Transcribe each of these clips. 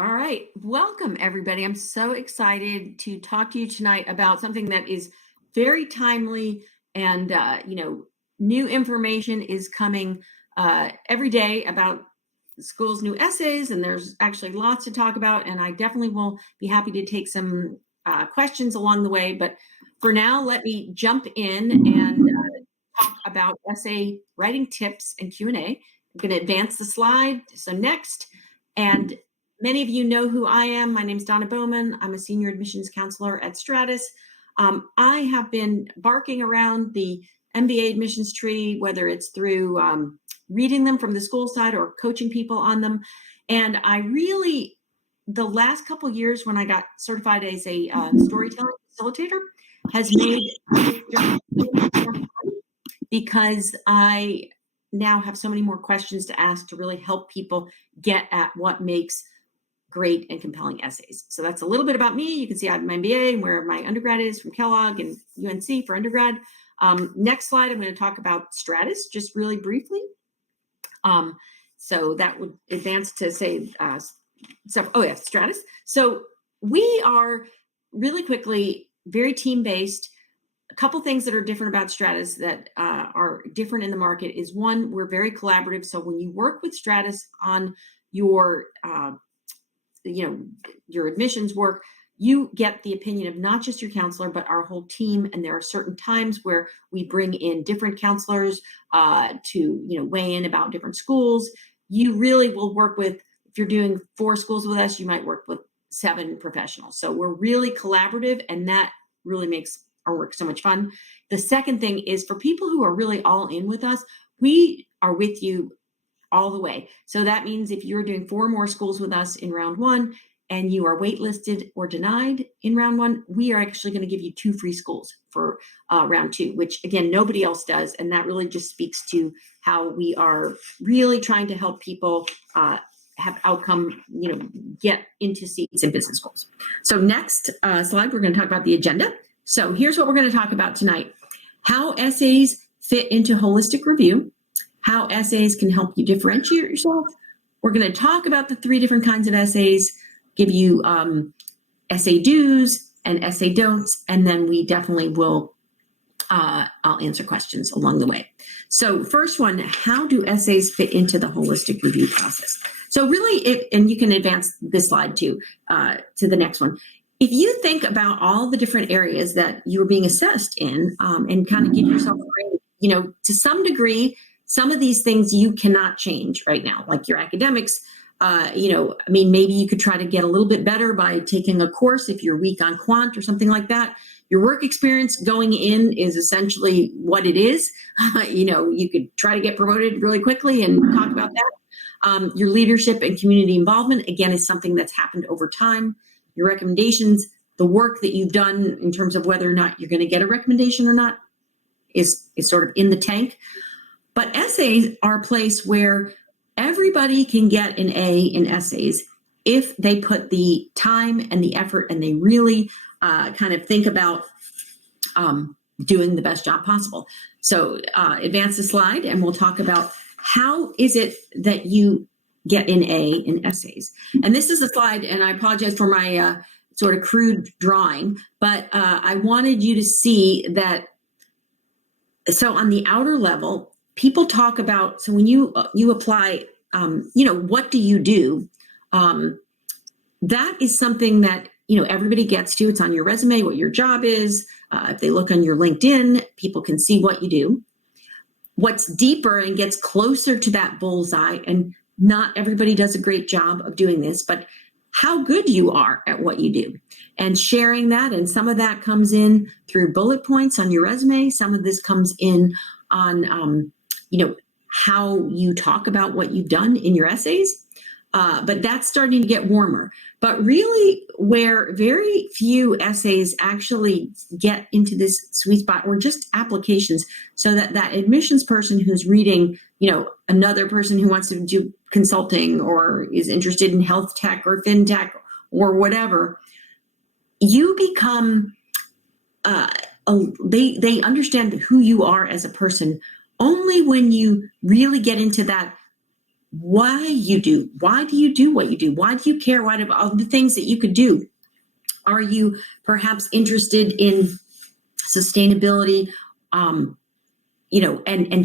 All right. Welcome, everybody. I'm so excited to talk to you tonight about something that is very timely and, new information is coming every day about school's new essays, and there's actually lots to talk about. And I definitely will be happy to take some questions along the way. But for now, let me jump in and talk about essay writing tips and Q&A. I'm going to advance the slide. So next, and many of you know who I am. My name is Donna Bowman. I'm a senior admissions counselor at Stratus. I have been barking around the MBA admissions tree, whether it's through reading them from the school side or coaching people on them. And I really, the last couple of years when I got certified as a storytelling facilitator has made this job so much more fun because I now have so many more questions to ask to really help people get at what makes great and compelling essays. So that's a little bit about me. You can see I have my MBA and where my undergrad is from Kellogg and UNC for undergrad. Next slide, I'm going to talk about Stratus just really briefly. So that would advance to say, Stratus. So we are really quickly very team-based. A couple things that are different about Stratus that are different in the market is one, we're very collaborative. So when you work with Stratus on your admissions work, you get the opinion of not just your counselor, but our whole team. And there are certain times where we bring in different counselors to weigh in about different schools. You really will work with, if you're doing 4 schools with us, you might work with 7 professionals. So we're really collaborative, and that really makes our work so much fun. The second thing is for people who are really all in with us, we are with you all the way. So that means if you're doing 4 more schools with us in round 1 and you are waitlisted or denied in round 1, we are actually going to give you 2 free schools for round 2, which again, nobody else does. And that really just speaks to how we are really trying to help people have outcome, get into seats in business schools. So next slide, we're going to talk about the agenda. So here's what we're going to talk about tonight: how essays fit into holistic review, how essays can help you differentiate yourself. We're going to talk about the 3 different kinds of essays, give you essay do's and essay don'ts, and then we definitely will, I'll answer questions along the way. So first one, how do essays fit into the holistic review process? So really, and you can advance this slide too, to the next one. If you think about all the different areas that you're being assessed in and kind of give yourself a grade, to some degree, some of these things you cannot change right now, like your academics. Maybe you could try to get a little bit better by taking a course if you're weak on quant or something like that. Your work experience going in is essentially what it is. You could try to get promoted really quickly and talk about that. Your leadership and community involvement, again, is something that's happened over time. Your recommendations, the work that you've done in terms of whether or not you're going to get a recommendation or not is sort of in the tank. But essays are a place where everybody can get an A in essays if they put the time and the effort and they really kind of think about doing the best job possible. So advance the slide and we'll talk about how is it that you get an A in essays. And this is a slide, and I apologize for my sort of crude drawing, but I wanted you to see that. So on the outer level, people talk about, so when you apply, what do you do? That is something that, everybody gets to. It's on your resume, what your job is. If they look on your LinkedIn, people can see what you do. What's deeper and gets closer to that bullseye, and not everybody does a great job of doing this, but how good you are at what you do and sharing that. And some of that comes in through bullet points on your resume. Some of this comes in on, how you talk about what you've done in your essays. But that's starting to get warmer. But really, where very few essays actually get into this sweet spot, or just applications, so that that admissions person who's reading, another person who wants to do consulting or is interested in health tech or fintech or whatever, you become, they understand who you are as a person only when you really get into that why you do. Why do you do what you do? Why do you care? Why do all the things that you could do? Are you perhaps interested in sustainability? And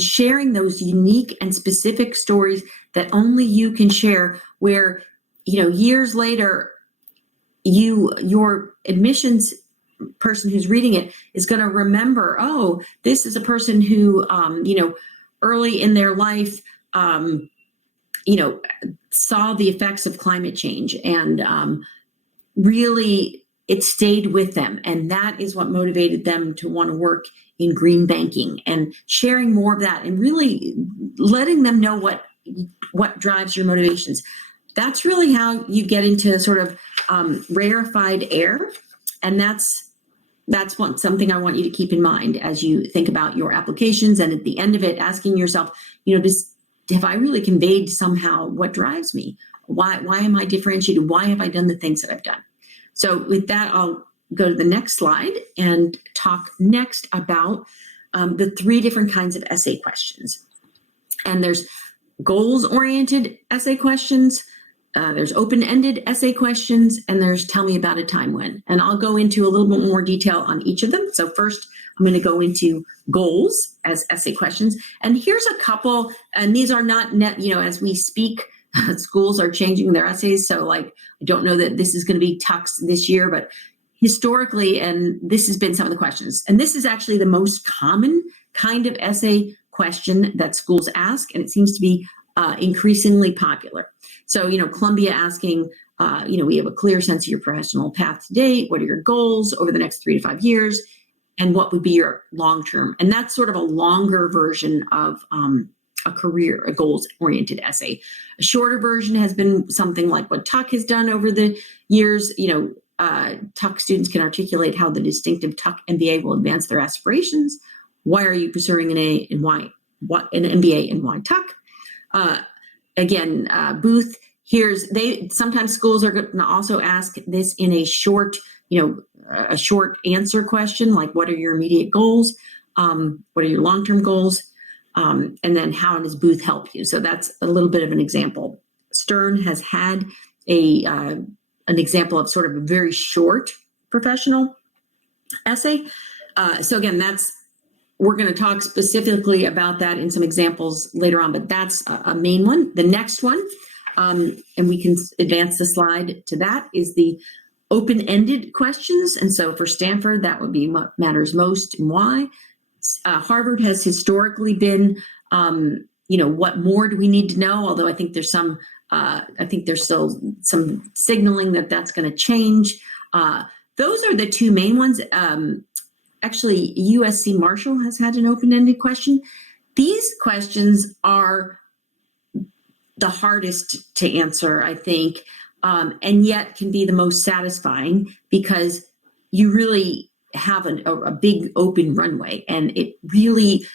sharing those unique and specific stories that only you can share, where, years later, your admissions person who's reading it is going to remember, oh, this is a person who, early in their life, saw the effects of climate change, and really it stayed with them. And that is what motivated them to want to work in green banking, and sharing more of that and really letting them know what drives your motivations. That's really how you get into sort of rarefied air. And that's something I want you to keep in mind as you think about your applications. And at the end of it, asking yourself, have I really conveyed somehow what drives me? Why am I differentiated? Why have I done the things that I've done? So with that, I'll go to the next slide and talk next about the 3 different kinds of essay questions. And there's goals-oriented essay questions, there's open-ended essay questions, and there's tell me about a time when. And I'll go into a little bit more detail on each of them. So first, I'm going to go into goals as essay questions. And here's a couple, and these are not as we speak, schools are changing their essays. So I don't know that this is going to be Tux this year, but historically, and this has been some of the questions. And this is actually the most common kind of essay question that schools ask, and it seems to be increasingly popular. So, Columbia asking, we have a clear sense of your professional path to date. What are your goals over the next 3 to 5 years? And what would be your long-term? And that's sort of a longer version of a goals-oriented essay. A shorter version has been something like what Tuck has done over the years. Tuck students can articulate how the distinctive Tuck MBA will advance their aspirations. Why are you pursuing an MBA and why Tuck? Booth, sometimes schools are going to also ask this in a short answer question, like what are your immediate goals? What are your long-term goals? And then how does Booth help you? So that's a little bit of an example. Stern has had an example of sort of a very short professional essay. So again, we're going to talk specifically about that in some examples later on, but that's a main one. The next one, and we can advance the slide to that, is the open-ended questions. And so for Stanford, that would be what matters most and why. Harvard has historically been, what more do we need to know? Although I think there's still some signaling that that's going to change. Those are the 2 main ones. Actually, USC Marshall has had an open-ended question. These questions are the hardest to answer, I think, and yet can be the most satisfying because you really have a big open runway, and it really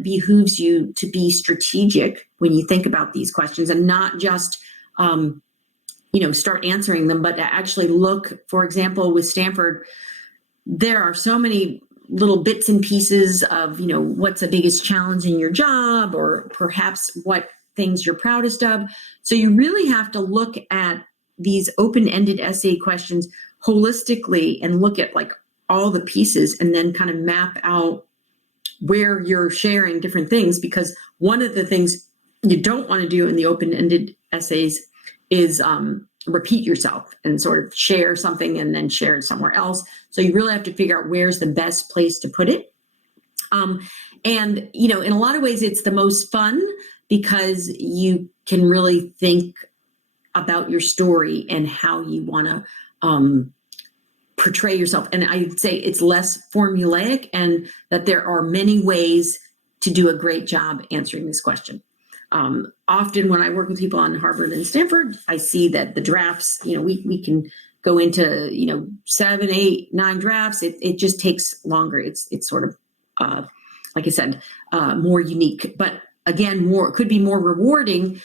behooves you to be strategic when you think about these questions and not just start answering them, but to actually look. For example, with Stanford, there are so many little bits and pieces of what's the biggest challenge in your job, or perhaps what things you're proudest of. So you really have to look at these open-ended essay questions holistically and look at all the pieces, and then kind of map out where you're sharing different things, because one of the things you don't want to do in the open-ended essays is repeat yourself and sort of share something and then share it somewhere else. So you really have to figure out where's the best place to put it. And in a lot of ways, it's the most fun because you can really think about your story and how you want to portray yourself. And I'd say it's less formulaic, and that there are many ways to do a great job answering this question. Often when I work with people on Harvard and Stanford, I see that the drafts, we can go into, 7, 8, 9 drafts. It just takes longer. It's sort of, like I said, more unique, but again, could be more rewarding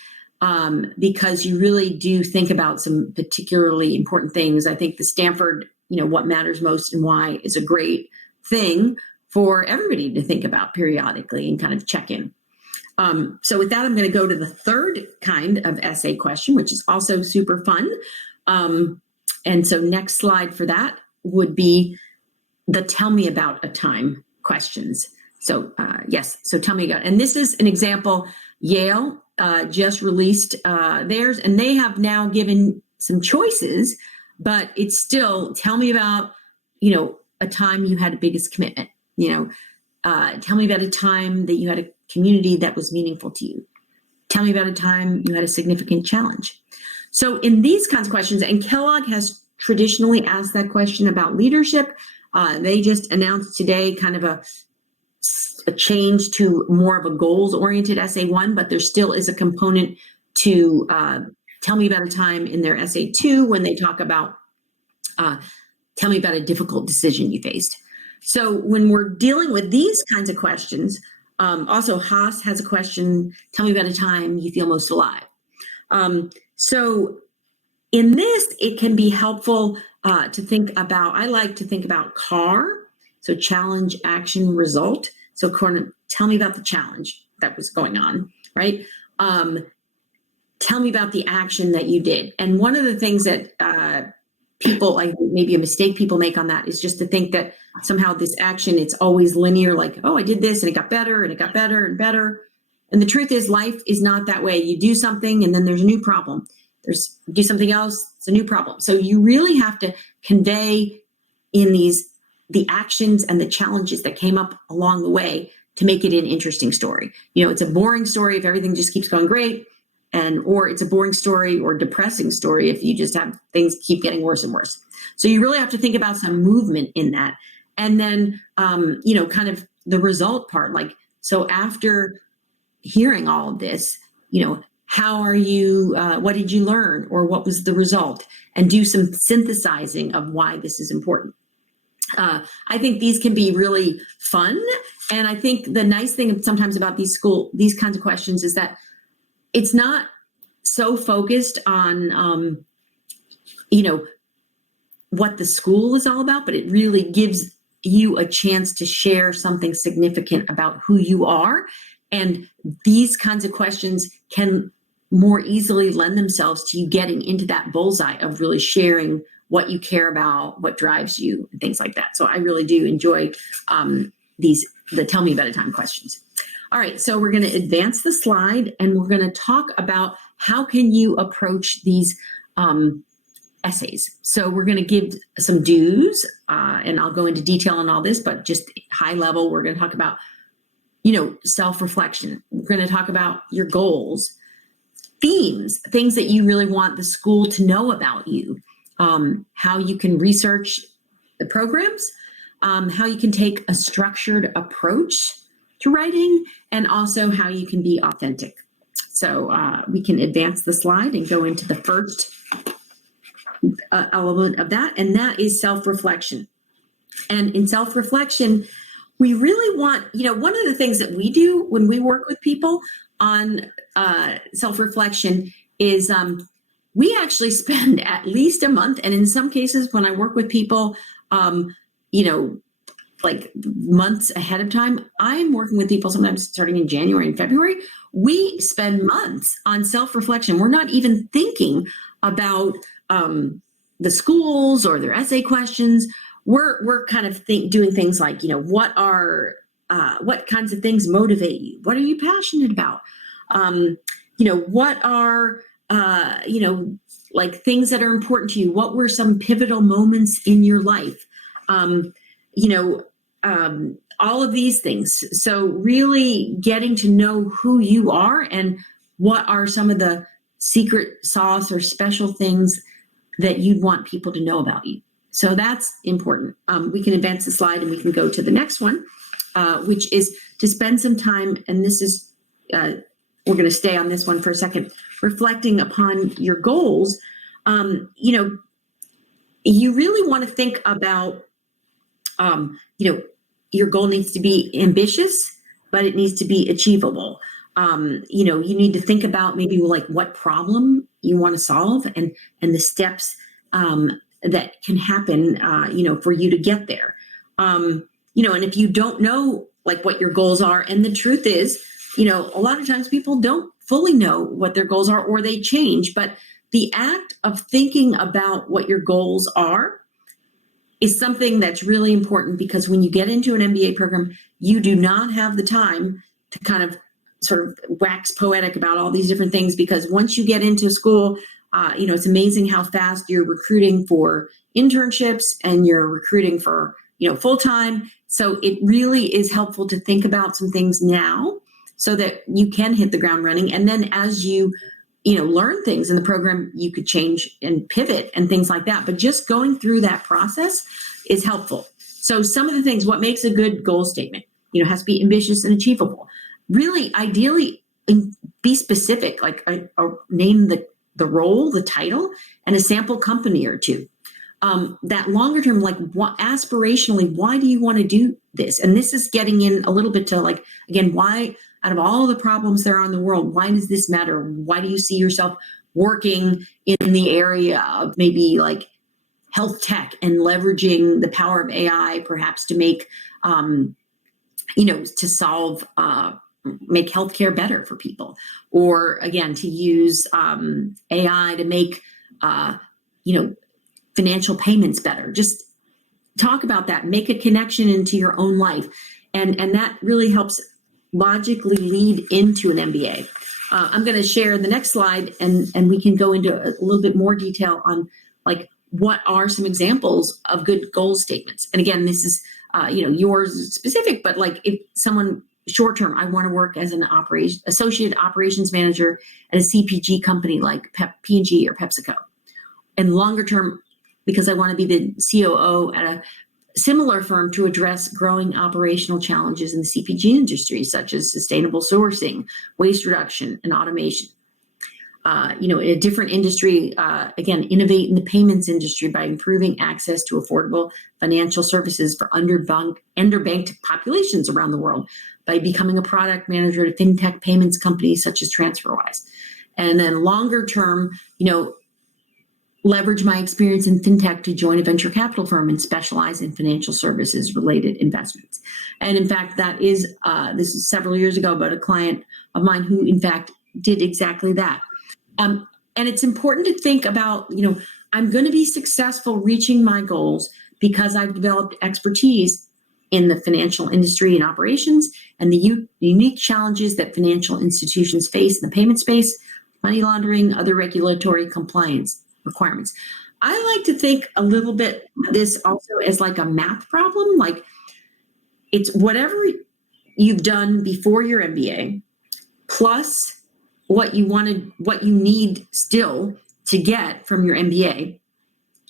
because you really do think about some particularly important things. I think the Stanford, what matters most and why is a great thing for everybody to think about periodically and kind of check in. So with that, I'm going to go to the third kind of essay question, which is also super fun. And so next slide for that would be the tell me about a time questions. So yes, so tell me about, and this is an example. Yale just released theirs, and they have now given some choices, but it's still tell me about, a time you had the biggest commitment, tell me about a time that you had a community that was meaningful to you. Tell me about a time you had a significant challenge. So in these kinds of questions, and Kellogg has traditionally asked that question about leadership. They just announced today kind of a change to more of a goals-oriented essay one, but there still is a component to tell me about a time in their essay two when they talk about tell me about a difficult decision you faced. So when we're dealing with these kinds of questions, also Haas has a question, tell me about a time you feel most alive. So in this, it can be helpful to think about, I like to think about CAR, so challenge, action, result. So tell me about the challenge that was going on, right? Tell me about the action that you did. And one of the things that people, like maybe a mistake people make on that is just to think that somehow this action, it's always linear, like, oh, I did this and it got better and it got better and better. And the truth is life is not that way. You do something and then there's a new problem. Do something else, it's a new problem. So you really have to convey in the actions and the challenges that came up along the way to make it an interesting story. It's a boring story if everything just keeps going great, or it's a boring story or depressing story if you just have things keep getting worse and worse. So you really have to think about some movement in that. And then, kind of the result part, like, so after hearing all of this, how are you, what did you learn, or what was the result? And do some synthesizing of why this is important. I think these can be really fun. And I think the nice thing sometimes about these kinds of questions is that it's not so focused on, what the school is all about, but it really gives you a chance to share something significant about who you are. And these kinds of questions can more easily lend themselves to you getting into that bullseye of really sharing what you care about, what drives you, and things like that. So I really do enjoy the tell me about a time questions. All right, so we're going to advance the slide and we're going to talk about how can you approach these essays. So we're going to give some do's, and I'll go into detail on all this, but just high level, we're going to talk about, self-reflection. We're going to talk about your goals, themes, things that you really want the school to know about you, how you can research the programs, how you can take a structured approach to writing, and also how you can be authentic. So we can advance the slide and go into the first element of that, and that is self-reflection. And in self-reflection, we really want, one of the things that we do when we work with people on self-reflection is we actually spend at least a month, and in some cases when I work with people, like months ahead of time, I'm working with people sometimes starting in January and February. We spend months on self-reflection. We're not even thinking about the schools or their essay questions. We're kind of doing things like, what kinds of things motivate you? What are you passionate about? What are, like things that are important to you? What were some pivotal moments in your life? All of these things. So really getting to know who you are and what are some of the secret sauce or special things that you'd want people to know about you. So that's important. We can advance the slide and we can go to the next one, which is to spend some time, and this is, we're going to stay on this one for a second, reflecting upon your goals. You really want to think about, your goal needs to be ambitious, but it needs to be achievable. You need to think about maybe like what problem you want to solve and the steps that can happen, for you to get there. And if you don't know like what your goals are, and the truth is a lot of times people don't fully know what their goals are or they change, but the act of thinking about what your goals are is something that's really important, because when you get into an MBA program, you do not have the time to kind of sort of wax poetic about all these different things, because once you get into school, it's amazing how fast you're recruiting for internships and you're recruiting for, full time. So it really is helpful to think about some things now so that you can hit the ground running. And then as you learn things in the program, you could change and pivot and things like that. But just going through that process is helpful. So some of the things, what makes a good goal statement, has to be ambitious and achievable. Really, ideally, be specific, like name the role, the title, and a sample company or two. That longer term, like what aspirationally, why do you want to do this? And this is getting in a little bit to like, again, why, out of all the problems there are in the world, why does this matter? Why do you see yourself working in the area of maybe like health tech and leveraging the power of AI perhaps to make, to solve, make healthcare better for people, or again, to use AI to make, financial payments better. Just talk about that, make a connection into your own life. And that really helps logically lead into an MBA. I'm going to share the next slide and we can go into a little bit more detail on like what are some examples of good goal statements. And again, this is, yours specific, but like if someone short term, I want to work as an associate operations manager at a CPG company like P&G or PepsiCo. And longer term, because I want to be the COO at a similar firm to address growing operational challenges in the CPG industry, such as sustainable sourcing, waste reduction, and automation. In a different industry, again, innovate in the payments industry by improving access to affordable financial services for underbanked populations around the world, by becoming a product manager at a fintech payments company such as TransferWise. And then longer term, leverage my experience in fintech to join a venture capital firm and specialize in financial services related investments. And in fact, that is, this is several years ago, but a client of mine who in fact did exactly that. And it's important to think about, I'm going to be successful reaching my goals because I've developed expertise in the financial industry and operations and the unique challenges that financial institutions face in the payment space, money laundering, other regulatory compliance requirements. I like to think a little bit this also as like a math problem. Like it's whatever you've done before your MBA plus what you need still to get from your MBA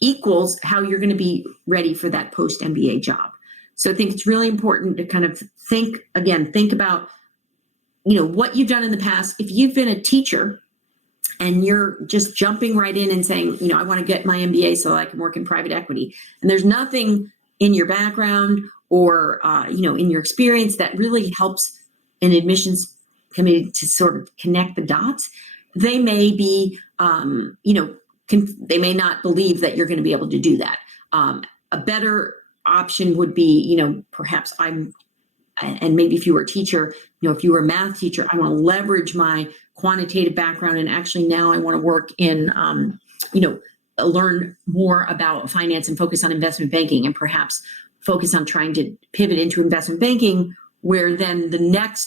equals how you're going to be ready for that post MBA job. So I think it's really important to kind of think about, what you've done in the past. If you've been a teacher and you're just jumping right in and saying, I want to get my MBA so I can work in private equity, and there's nothing in your background or, in your experience that really helps an admissions committee to sort of connect the dots, they may be, they may not believe that you're going to be able to do that. A better option would be, perhaps and maybe if you were a teacher, if you were a math teacher, I want to leverage my quantitative background and actually now I want to work in, learn more about finance and focus on investment banking and perhaps focus on trying to pivot into investment banking, where then the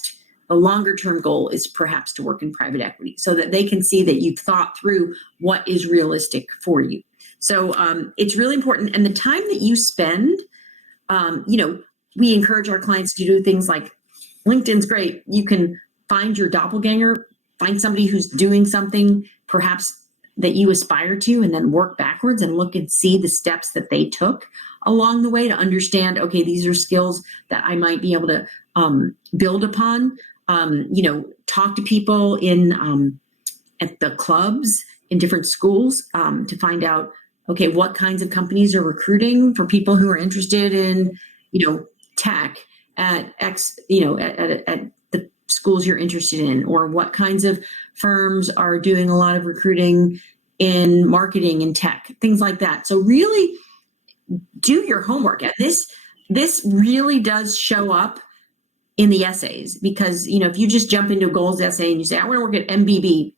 longer term goal is perhaps to work in private equity so that they can see that you've thought through what is realistic for you. So it's really important. And the time that you spend, we encourage our clients to do things like LinkedIn's great. You can find your doppelganger, find somebody who's doing something perhaps that you aspire to, and then work backwards and look and see the steps that they took along the way to understand, okay, these are skills that I might be able to build upon. Talk to people at the clubs in different schools to find out, okay, what kinds of companies are recruiting for people who are interested in, tech at at the schools you're interested in, or what kinds of firms are doing a lot of recruiting in marketing and tech, things like that. So really do your homework. And this really does show up in the essays, because, if you just jump into a goals essay and you say, I want to work at MBB,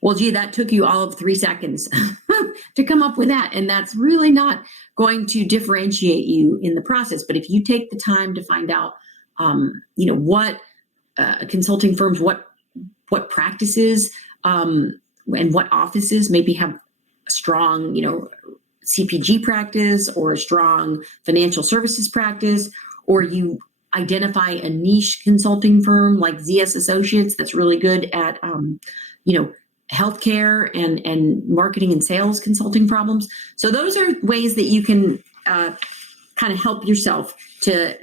well, gee, that took you all of 3 seconds to come up with that. And that's really not going to differentiate you in the process. But if you take the time to find out, what consulting firms, what practices, and what offices maybe have a strong, CPG practice or a strong financial services practice, or you identify a niche consulting firm like ZS Associates that's really good at, healthcare and marketing and sales consulting problems. So those are ways that you can kind of help yourself to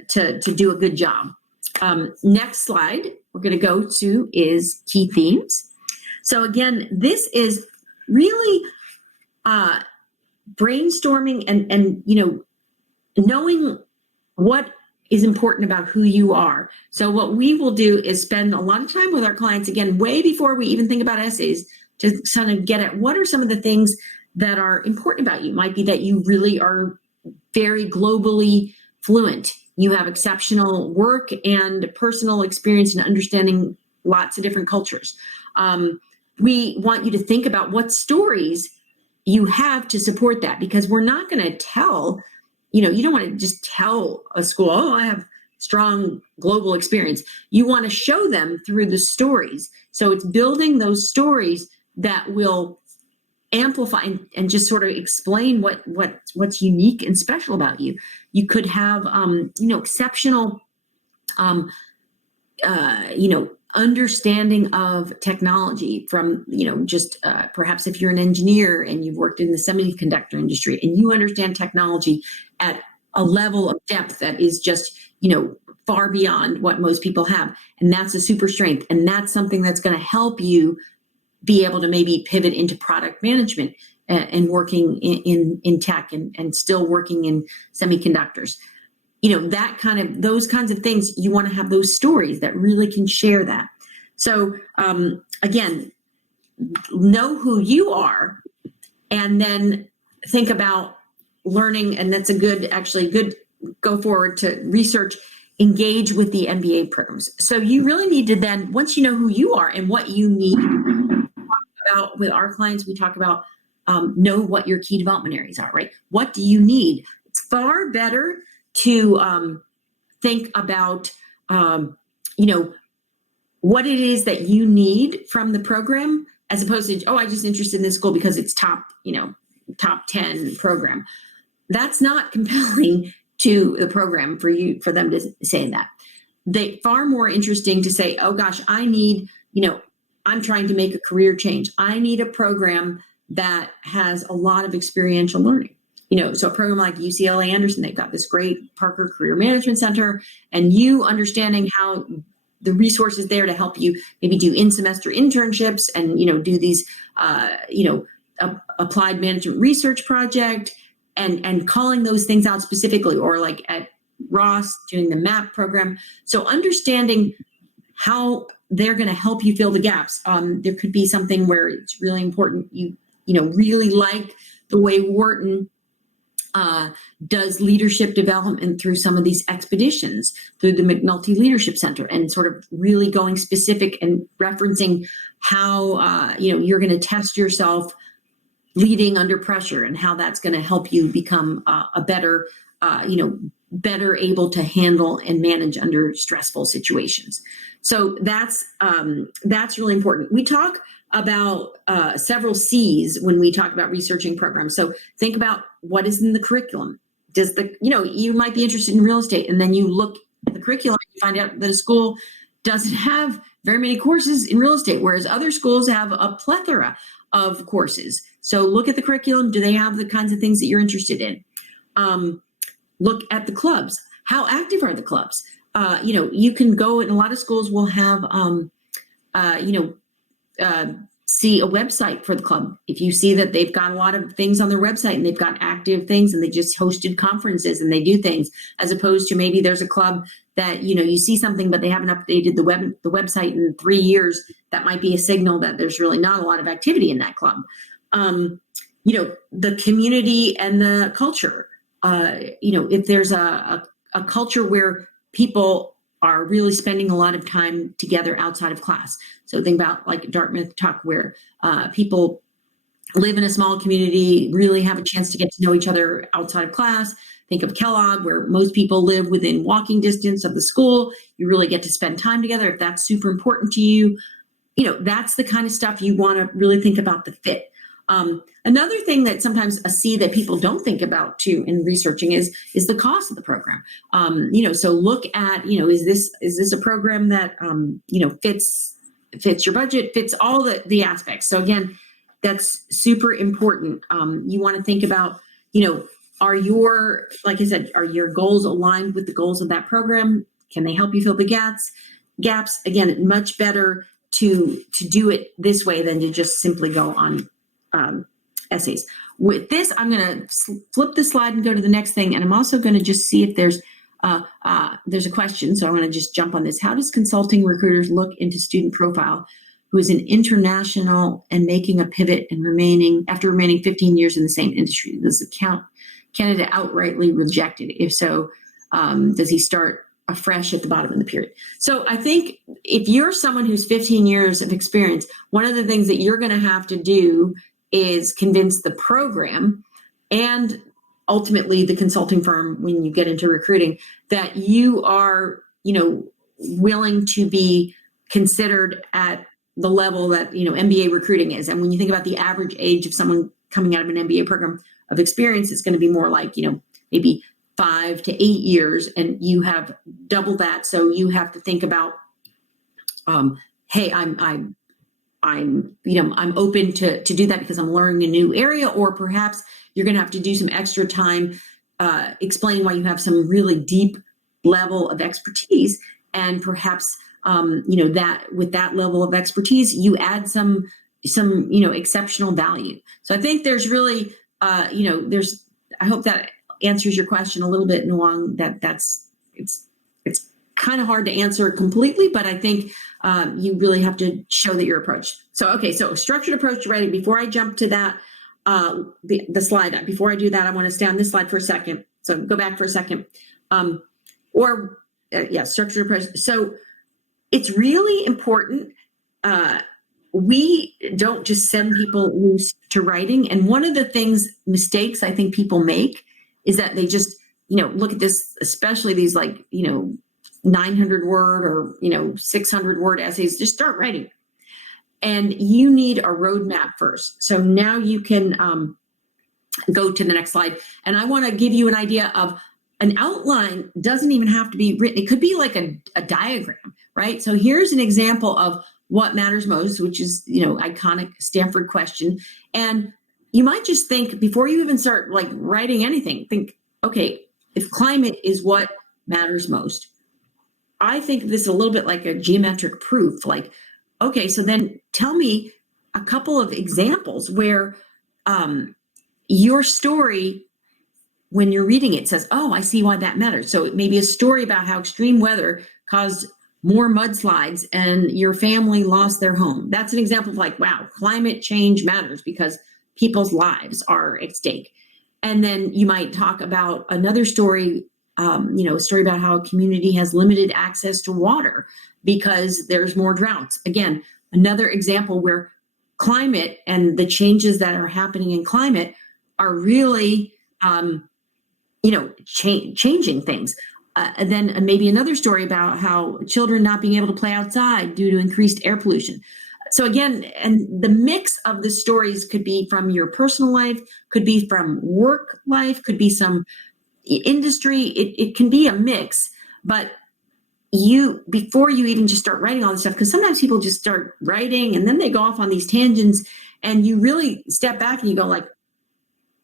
do a good job. Next slide we're going to go to is key themes. So again, this is really brainstorming and knowing what is important about who you are. So what we will do is spend a lot of time with our clients, again, way before we even think about essays, to kind of get at what are some of the things that are important about you. It might be that you really are very globally fluent. You have exceptional work and personal experience in understanding lots of different cultures. We want you to think about what stories you have to support that, because we're not going to tell, you don't want to just tell a school, oh, I have strong global experience. You want to show them through the stories. So it's building those stories that will amplify and just sort of explain what's unique and special about you. You could have, exceptional, understanding of technology from, just perhaps if you're an engineer and you've worked in the semiconductor industry and you understand technology at a level of depth that is just, far beyond what most people have. And that's a super strength. And that's something that's going to help you be able to maybe pivot into product management and working in tech and still working in semiconductors. Those kinds of things, you want to have those stories that really can share that. So again, know who you are, and then think about learning. And that's a good go forward to research, engage with the MBA programs. So you really need to then, once you know who you are and what you need, about with our clients, we talk about know what your key development areas are, right? What do you need? It's far better to think about, what it is that you need from the program, as opposed to, oh, I'm just interested in this school because it's top 10 program. That's not compelling to the program for them to say that. They far more interesting to say, oh gosh, I need, I'm trying to make a career change. I need a program that has a lot of experiential learning. So a program like UCLA Anderson, they've got this great Parker Career Management Center, and you understanding how the resources there to help you maybe do in-semester internships and, do these, applied management research project and calling those things out specifically, or like at Ross doing the MAP program. So understanding how they're going to help you fill the gaps. There could be something where it's really important. You really like the way Wharton does leadership development through some of these expeditions, through the McNulty Leadership Center, and sort of really going specific and referencing how, you're going to test yourself leading under pressure, and how that's going to help you become a better, better able to handle and manage under stressful situations. So that's really important. We talk about several C's when we talk about researching programs. So think about what is in the curriculum. Does you might be interested in real estate, and then you look at the curriculum and you find out that a school doesn't have very many courses in real estate, whereas other schools have a plethora of courses. So look at the curriculum. Do they have the kinds of things that you're interested in? Look at the clubs. How active are the clubs? You can go, and a lot of schools will have, see a website for the club. If you see that they've got a lot of things on their website and they've got active things and they just hosted conferences and they do things, as opposed to maybe there's a club that, you see something, but they haven't updated the website in 3 years. That might be a signal that there's really not a lot of activity in that club. The community and the culture, if there's a culture where people are really spending a lot of time together outside of class. So think about like Dartmouth Tuck, where people live in a small community, really have a chance to get to know each other outside of class. Think of Kellogg, where most people live within walking distance of the school. You really get to spend time together. If that's super important to you, that's the kind of stuff you want to really think about the fit. Another thing that sometimes I see that people don't think about too in researching is the cost of the program. So look at, is this a program that, fits your budget, fits all the aspects. So again, that's super important. You want to think about, like I said, are your goals aligned with the goals of that program? Can they help you fill the gaps? Again, much better to do it this way than to just simply go on essays. With this, I'm going to flip the slide and go to the next thing. And I'm also going to just see if there's a question. So I'm going to just jump on this. How does consulting recruiters look into student profile who is an international and making a pivot and remaining 15 years in the same industry? Does the candidate outrightly rejected? If so, does he start afresh at the bottom of the period? So I think if you're someone who's 15 years of experience, one of the things that you're going to have to do is convince the program and ultimately the consulting firm, when you get into recruiting, that you are, willing to be considered at the level that, MBA recruiting is. And when you think about the average age of someone coming out of an MBA program of experience, it's going to be more like, maybe 5 to 8 years, and you have double that. So you have to think about, hey, I'm open to do that because I'm learning a new area, or perhaps you're going to have to do some extra time explaining why you have some really deep level of expertise, and perhaps that with that level of expertise, you add some exceptional value. So I think there's really I hope that answers your question a little bit, Nwang. It's kind of hard to answer completely, but I think you really have to show that your approach. So structured approach to writing. Before I jump to that, the slide, before I do that, I want to stay on this slide for a second. So go back for a second. Structured approach. So it's really important. We don't just send people loose to writing. And one of the mistakes I think people make is that they just, look at this, especially these 900 word or, 600 word essays, just start writing. And you need a roadmap first. So now you can go to the next slide. And I want to give you an idea of an outline. Doesn't even have to be written. It could be like a diagram, right? So here's an example of what matters most, which is, iconic Stanford question. And you might just think, before you even start writing anything, think, okay, if climate is what matters most, I think this is a little bit like a geometric proof. Okay, so then tell me a couple of examples where your story, when you're reading it, says, oh, I see why that matters. So it may be a story about how extreme weather caused more mudslides and your family lost their home. That's an example of wow, climate change matters because people's lives are at stake. And then you might talk about another story, a story about how a community has limited access to water because there's more droughts. Again, another example where climate and the changes that are happening in climate are really, changing things. And then maybe another story about how children not being able to play outside due to increased air pollution. So again, and the mix of the stories could be from your personal life, could be from work life, could be some industry. It can be a mix, but before you even just start writing all this stuff, because sometimes people just start writing and then they go off on these tangents, and you really step back and you go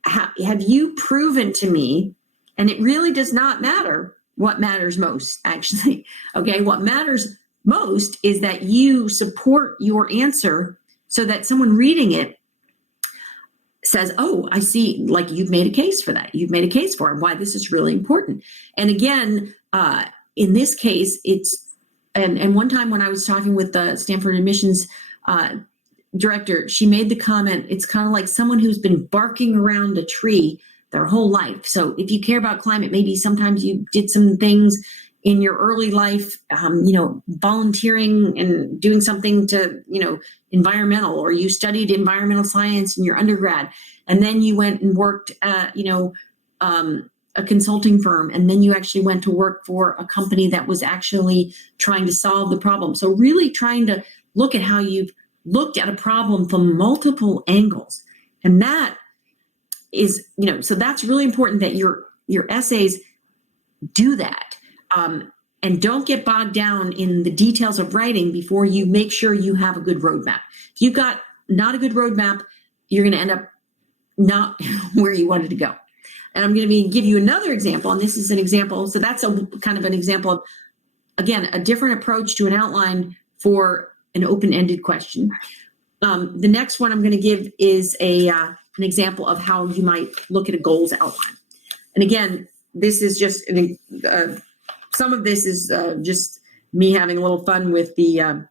have you proven to me? And it really does not matter what matters most, actually. Okay, what matters most is that you support your answer so that someone reading it says, oh, I see, you've made a case for that. You've made a case for why this is really important. And again, in this case, and one time when I was talking with the Stanford admissions director, she made the comment, it's kind of like someone who's been barking around a tree their whole life. So if you care about climate, maybe sometimes you did some things in your early life, volunteering and doing something to, environmental, or you studied environmental science in your undergrad, and then you went and worked at, a consulting firm, and then you actually went to work for a company that was actually trying to solve the problem. So really trying to look at how you've looked at a problem from multiple angles. And that is, so that's really important that your essays do that. And don't get bogged down in the details of writing before you make sure you have a good roadmap. If you've got not a good roadmap, you're going to end up not where you wanted to go. And I'm going to give you another example, and this is an example. So that's a kind of an example of, again, a different approach to an outline for an open-ended question. The next one I'm going to give is an example of how you might look at a goals outline. And again, this is just some of this is just me having a little fun with the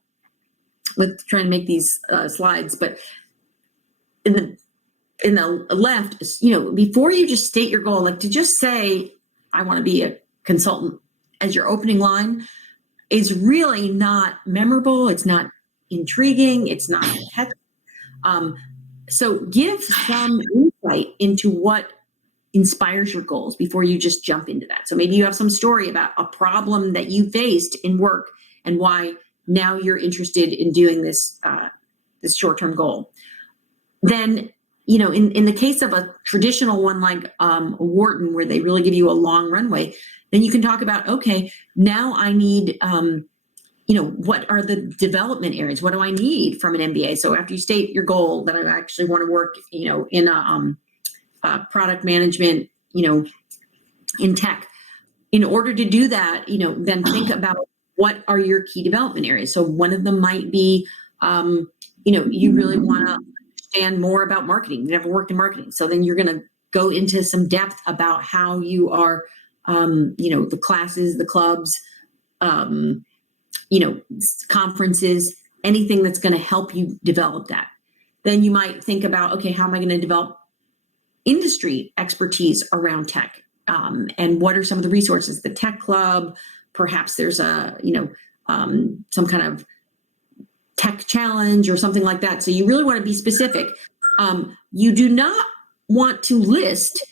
with trying to make these slides. But in the left, before you just state your goal, like to just say, I want to be a consultant as your opening line is really not memorable. It's not intriguing. It's not catchy. So give some insight into what inspires your goals before you just jump into that. So maybe you have some story about a problem that you faced in work and why now you're interested in doing this short-term goal. Then, in the case of a traditional one like Wharton, where they really give you a long runway, then you can talk about, okay, now I need, what are the development areas? What do I need from an MBA? So after you state your goal that I actually want to work, in a product management, in tech. In order to do that, then think about what are your key development areas. So one of them might be, you really want to understand more about marketing. You never worked in marketing. So then you're going to go into some depth about how you are, the classes, the clubs, conferences, anything that's going to help you develop that. Then you might think about, okay, how am I going to develop industry expertise around tech? And what are some of the resources? The tech club, perhaps there's some kind of tech challenge or something like that. So you really want to be specific. You do not want to list,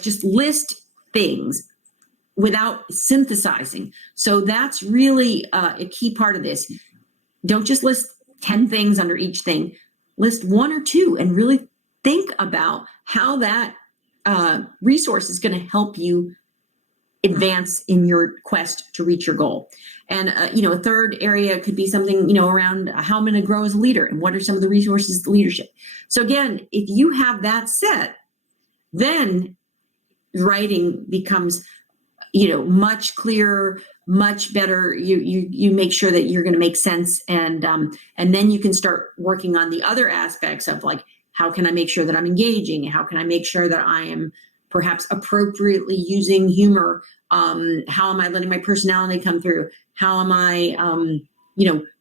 just list things without synthesizing. So that's really a key part of this. Don't just list 10 things under each thing. List one or two and really think about how that resource is going to help you advance in your quest to reach your goal. And, a third area could be something, around how I'm going to grow as a leader and what are some of the resources to leadership. So again, if you have that set, then writing becomes, much clearer, much better. You make sure that you're going to make sense. And then you can start working on the other aspects of like, how can I make sure that I'm engaging? How can I make sure that I am perhaps appropriately using humor? How am I letting my personality come through? How am I,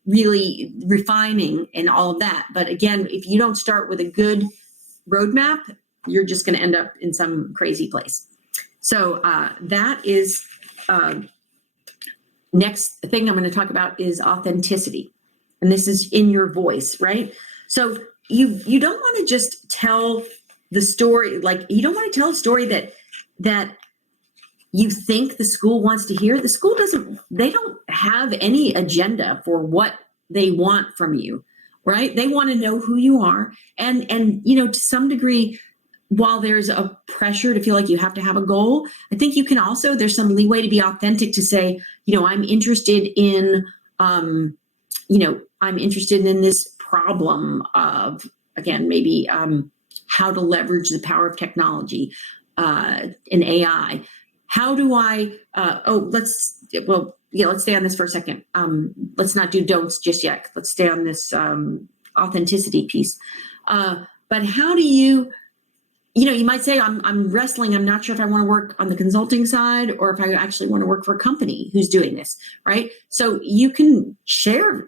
really refining and all of that? But again, if you don't start with a good roadmap, you're just going to end up in some crazy place. So that is next thing I'm going to talk about is authenticity. And this is in your voice, right? So you don't want to just tell the story, like you don't want to tell a story that you think the school wants to hear. The school they don't have any agenda for what they want from you, right? They want to know who you are. And to some degree, while there's a pressure to feel like you have to have a goal, I think you can also, there's some leeway to be authentic to say, I'm interested in, I'm interested in this problem of, again, maybe how to leverage the power of technology in AI. How do I, let's stay on this for a second. Let's not do don'ts just yet. Let's stay on this authenticity piece. But how do you, you might say, I'm wrestling. I'm not sure if I want to work on the consulting side or if I actually want to work for a company who's doing this, right? So you can share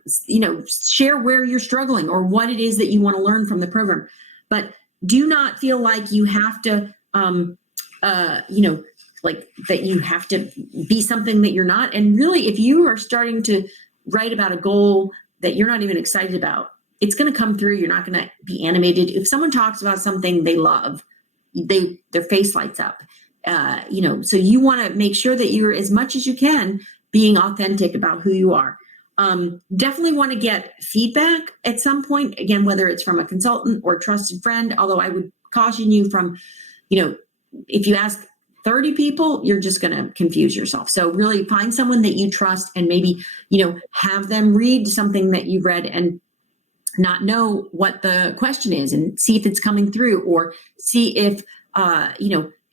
where you're struggling or what it is that you want to learn from the program. But do not feel like you have to, like that you have to be something that you're not. And really, if you are starting to write about a goal that you're not even excited about, it's going to come through. You're not going to be animated. If someone talks about something they love, their face lights up. So you want to make sure that you're, as much as you can, being authentic about who you are. Definitely want to get feedback at some point, again, whether it's from a consultant or a trusted friend, although I would caution you from, if you ask 30 people, you're just going to confuse yourself. So really find someone that you trust and maybe, have them read something that you read and not know what the question is and see if it's coming through, or see if,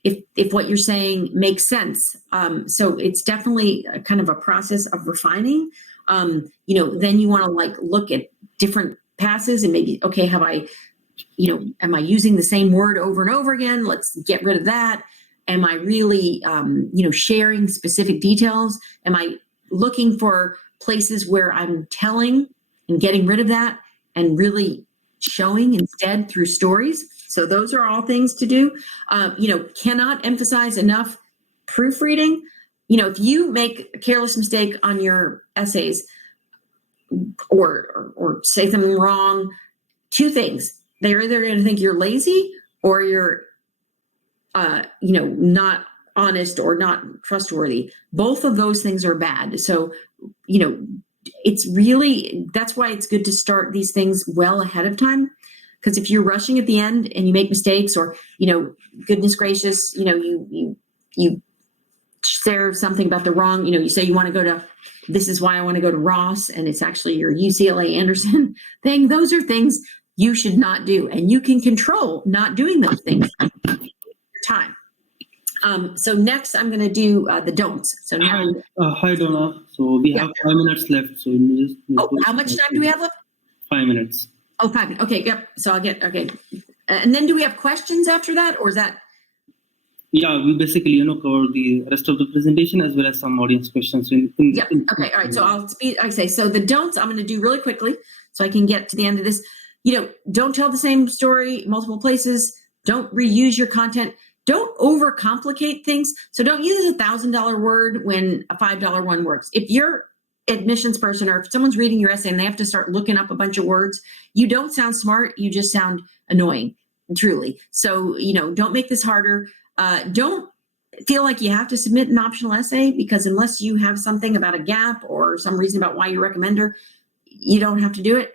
if what you're saying makes sense. So it's definitely a kind of a process of refining. Then you want to look at different passes and maybe, okay, have I, am I using the same word over and over again? Let's get rid of that. Am I really, sharing specific details? Am I looking for places where I'm telling and getting rid of that and really showing instead through stories? So those are all things to do. Cannot emphasize enough proofreading. If you make a careless mistake on your essays or say them wrong, two things. They're either going to think you're lazy or you're, not honest or not trustworthy. Both of those things are bad. So, that's why it's good to start these things well ahead of time. Because if you're rushing at the end and you make mistakes, or, goodness gracious, you share something about the wrong, you say you want to go to, this is why I want to go to Ross, and it's actually your UCLA Anderson thing. Those are things you should not do. And you can control not doing those things time. So next I'm going to do the don'ts. So now, hi Donna. So we have 5 minutes left. So you just how much time do we have left? 5 minutes. Oh, 5 minutes. Okay. Yep. So okay. And then do we have questions after that, or is that? Yeah, we basically, cover the rest of the presentation as well as some audience questions. Okay. All right. So I'll speed. I say, so the don'ts I'm going to do really quickly so I can get to the end of this. Don't tell the same story multiple places. Don't reuse your content. Don't overcomplicate things. So don't use a $1,000 word when a $5 one works. If you're admissions person, or if someone's reading your essay and they have to start looking up a bunch of words, you don't sound smart. You just sound annoying, truly. So, don't make this harder. Don't feel like you have to submit an optional essay, because unless you have something about a gap or some reason about why you recommend her, you don't have to do it.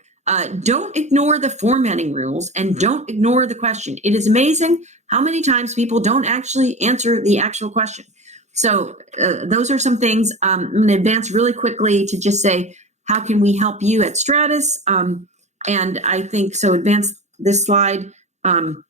Don't ignore the formatting rules, and don't ignore the question. It is amazing how many times people don't actually answer the actual question. So those are some things. I'm going to advance really quickly to just say, how can we help you at Stratus? And I think, so advance this slide. And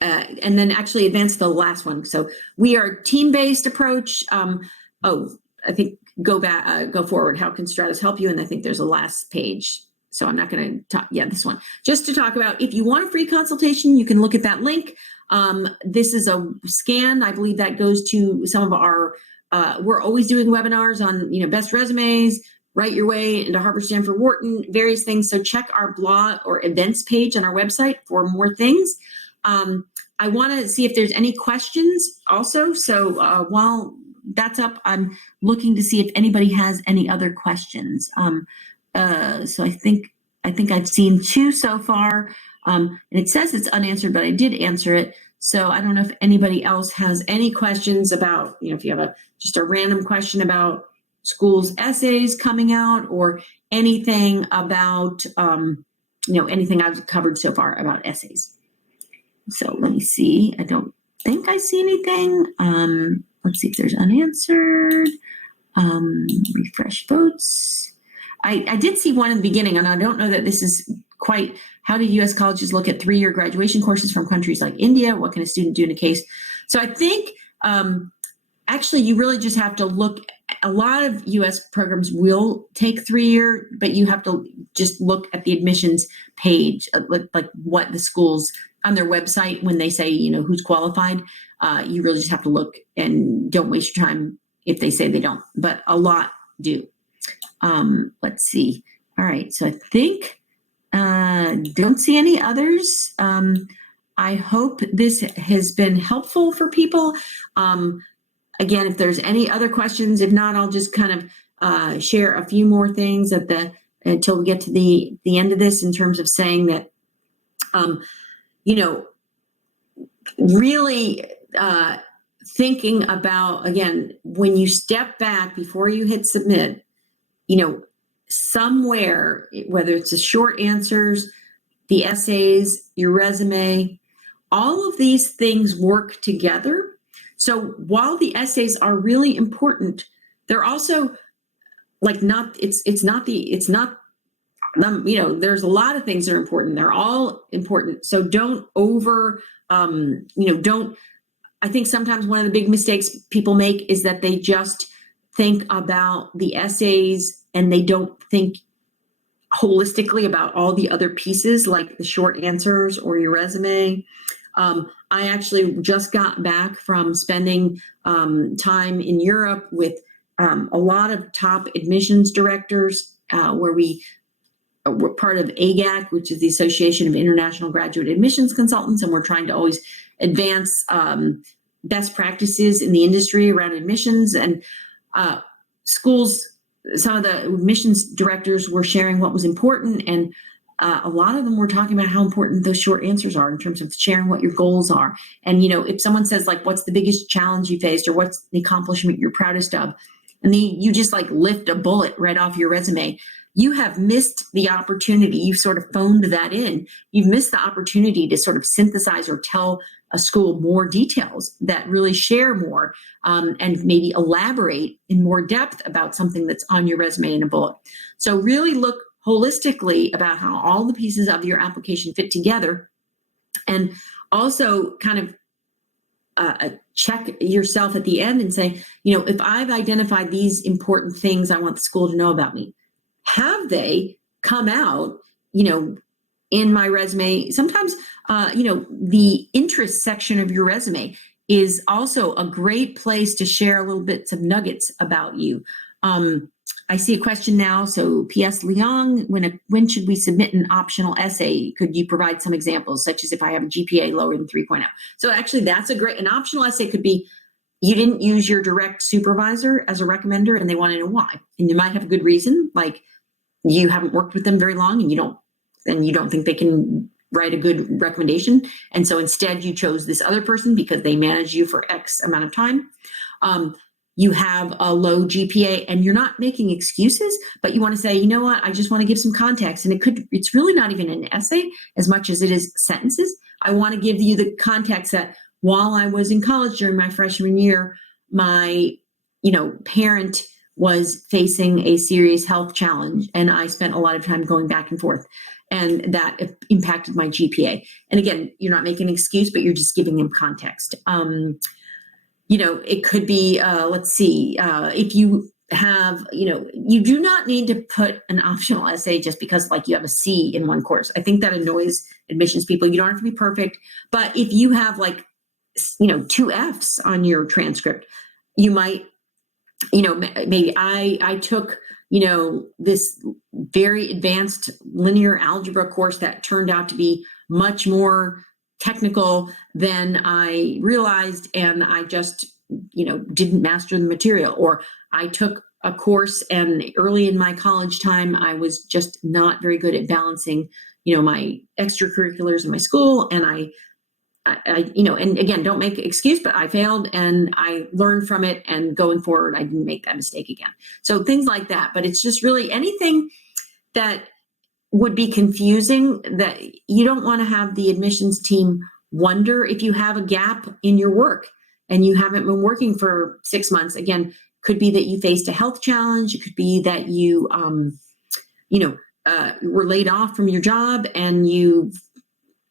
then actually advance the last one. So we are team-based approach. I think go forward. How can Stratus help you? And I think there's a last page. So I'm not going to talk. Yeah, this one. Just to talk about, if you want a free consultation, you can look at that link. This is a scan. I believe that goes to some of our, we're always doing webinars on, best resumes, write your way into Harvard, Stanford, Wharton, various things. So check our blog or events page on our website for more things. I want to see if there's any questions also. So while that's up, I'm looking to see if anybody has any other questions. So I think I've seen 2 so far. And it says it's unanswered, but I did answer it. So I don't know if anybody else has any questions about, if you have just a random question about schools' essays coming out, or anything about, anything I've covered so far about essays. So let me see. I don't think I see anything. Let's see if there's unanswered. Refresh votes. I did see one in the beginning, and I don't know that this is quite, how do U.S. colleges look at 3-year graduation courses from countries like India? What can a student do in a case? So I think actually you really just have to look, a lot of U.S. programs will take 3-year, but you have to just look at the admissions page, like what the schools on their website, when they say, who's qualified, you really just have to look, and don't waste your time if they say they don't, but a lot do. Let's see. All right. So I think, don't see any others. I hope this has been helpful for people. Again, if there's any other questions, if not, I'll just kind of share a few more things until we get to the end of this, in terms of saying that, really thinking about, again, when you step back before you hit submit, somewhere, whether it's the short answers, the essays, your resume, all of these things work together. So while the essays are really important, they're also there's a lot of things that are important. They're all important. So don't I think sometimes one of the big mistakes people make is that they just think about the essays and they don't think holistically about all the other pieces, like the short answers or your resume. I actually just got back from spending time in Europe with a lot of top admissions directors, where we're part of AGAC, which is the Association of International Graduate Admissions Consultants, and we're trying to always advance best practices in the industry around admissions. And schools, some of the admissions directors were sharing what was important, and a lot of them were talking about how important those short answers are in terms of sharing what your goals are. And if someone says, like, what's the biggest challenge you faced, or what's the accomplishment you're proudest of, and you just lift a bullet right off your resume, you have missed the opportunity. You've sort of phoned that in. You've missed the opportunity to sort of synthesize or tell a school more details that really share more, and maybe elaborate in more depth about something that's on your resume in a bullet. So really look holistically about how all the pieces of your application fit together, and also kind of check yourself at the end and say, if I've identified these important things I want the school to know about me, have they come out, in my resume? Sometimes, the interest section of your resume is also a great place to share a little bits of nuggets about you. I see a question now. So P.S. Leong, when should we submit an optional essay? Could you provide some examples, such as if I have a GPA lower than 3.0? So actually, that's an optional essay could be, you didn't use your direct supervisor as a recommender and they want to know why. And you might have a good reason, like you haven't worked with them very long and you don't think they can write a good recommendation. And so instead you chose this other person because they managed you for X amount of time. You have a low GPA and you're not making excuses, but you want to say, you know what, I just want to give some context. And it's really not even an essay as much as it is sentences. I want to give you the context that while I was in college during my freshman year, my, parent was facing a serious health challenge, and I spent a lot of time going back and forth, and that impacted my GPA. And again, you're not making an excuse, but you're just giving them context. It could be, if you have, you do not need to put an optional essay just because you have a C in one course. I think that annoys admissions people. You don't have to be perfect, but if you have 2 Fs on your transcript, you might, maybe I took, this very advanced linear algebra course that turned out to be much more technical than I realized, and I just, didn't master the material. Or I took a course and early in my college time, I was just not very good at balancing, my extracurriculars in my school. And I and again, don't make an excuse, but I failed and I learned from it, and going forward, I didn't make that mistake again. So things like that, but it's just really anything that would be confusing, that you don't want to have the admissions team wonder if you have a gap in your work and you haven't been working for 6 months. Again, could be that you faced a health challenge. It could be that you, were laid off from your job and you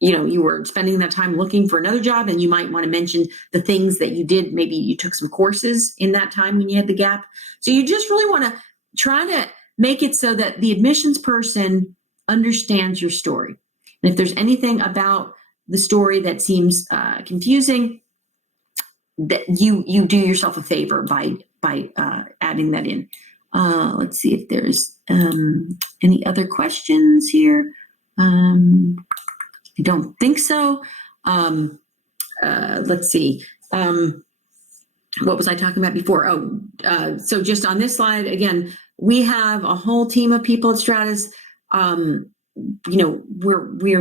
were spending that time looking for another job, and you might want to mention the things that you did. Maybe you took some courses in that time when you had the gap. So you just really want to try to make it so that the admissions person understands your story. And if there's anything about the story that seems confusing, that you do yourself a favor by adding that in. Let's see if there's any other questions here. I don't think so. Let's see. What was I talking about before? So just on this slide, again, we have a whole team of people at Stratus. We're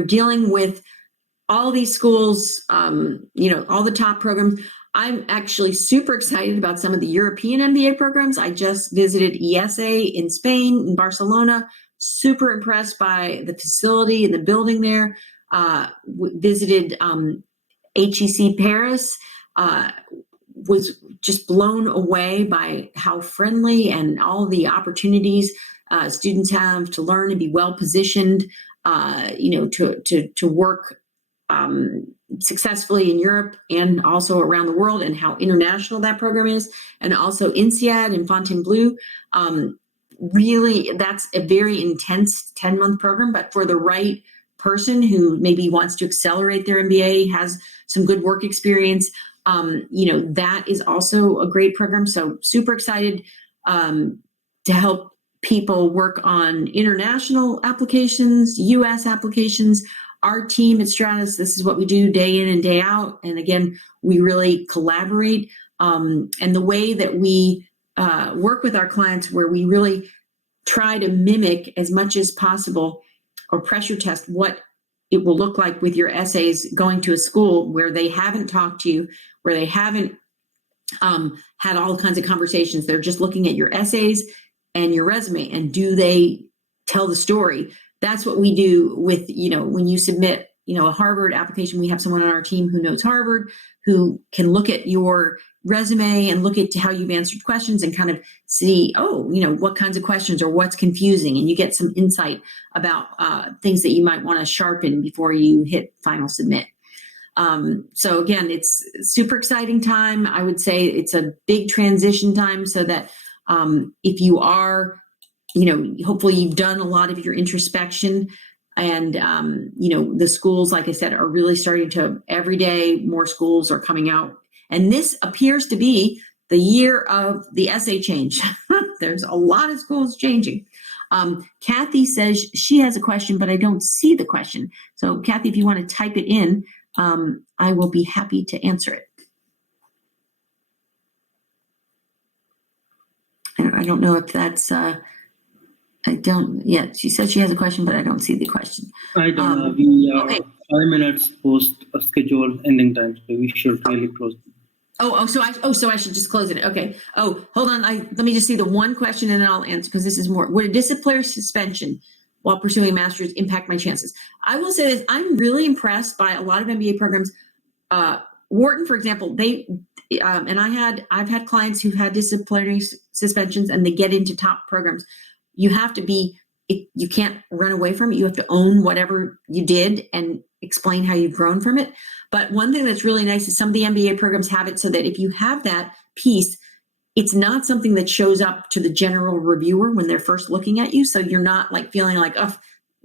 dealing with all these schools, all the top programs. I'm actually super excited about some of the European MBA programs. I just visited ESA in Spain, in Barcelona, super impressed by the facility and the building there. Visited HEC Paris, was just blown away by how friendly and all the opportunities students have to learn and be well positioned, to work successfully in Europe and also around the world, and how international that program is. And also INSEAD in Fontainebleau. Really, that's a very intense 10-month program, but for the right person who maybe wants to accelerate their MBA, has some good work experience, that is also a great program. So super excited to help people work on international applications, US applications. Our team at Stratus, this is what we do day in and day out. And again, we really collaborate. And the way that we work with our clients, where we really try to mimic as much as possible or pressure test what it will look like with your essays going to a school where they haven't talked to you, where they haven't had all kinds of conversations. They're just looking at your essays and your resume, and do they tell the story? That's what we do with, when you submit, a Harvard application. We have someone on our team who knows Harvard, who can look at your resume and look at how you've answered questions and kind of see, what kinds of questions or what's confusing. And you get some insight about things that you might want to sharpen before you hit final submit. So again, it's a super exciting time. I would say it's a big transition time, so that if you are, hopefully you've done a lot of your introspection, and, the schools, like I said, are really starting to, every day more schools are coming out. And this appears to be the year of the essay change. There's a lot of schools changing. Kathy says she has a question, but I don't see the question. So Kathy, if you want to type it in, I will be happy to answer it. I don't know if that's, she says she has a question, but I don't see the question. I don't know. We are okay. 5 minutes post a scheduled ending time, so we should really close. So I should just close it. Okay. Oh, hold on. Let me just see the one question and then I'll answer, because this is more. Would a disciplinary suspension while pursuing a master's impact my chances? I will say this. I'm really impressed by a lot of MBA programs. Wharton, for example, I've had clients who've had disciplinary suspensions and they get into top programs. You have to you can't run away from it. You have to own whatever you did and explain how you've grown from it. But one thing that's really nice is some of the MBA programs have it so that if you have that piece, it's not something that shows up to the general reviewer when they're first looking at you. So you're not like feeling like,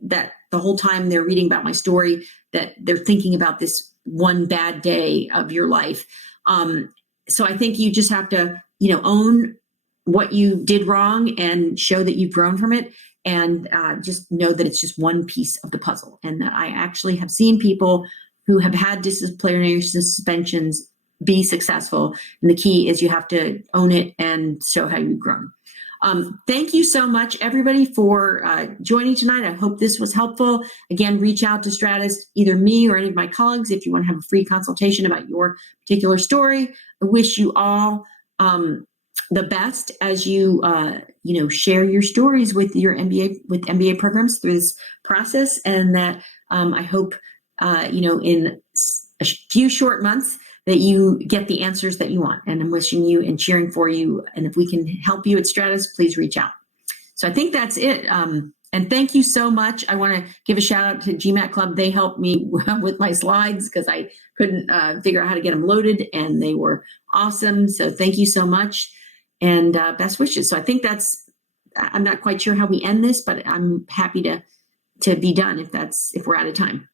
that the whole time they're reading about my story, that they're thinking about this one bad day of your life. So I think you just have to, own what you did wrong and show that you've grown from it, and just know that it's just one piece of the puzzle, and that I actually have seen people who have had disciplinary suspensions be successful. And the key is you have to own it and show how you've grown. Thank you so much, everybody, for joining tonight. I hope this was helpful. Again, reach out to Stratus, either me or any of my colleagues, if you want to have a free consultation about your particular story. I wish you all the best as you, share your stories with your MBA programs through this process. And that I hope, in a few short months, that you get the answers that you want. And I'm wishing you and cheering for you. And if we can help you at Stratus, please reach out. So I think that's it. And thank you so much. I want to give a shout out to GMAT Club. They helped me with my slides because I couldn't figure out how to get them loaded, and they were awesome. So thank you so much, and best wishes. So I think I'm not quite sure how we end this, but I'm happy to be done if we're out of time.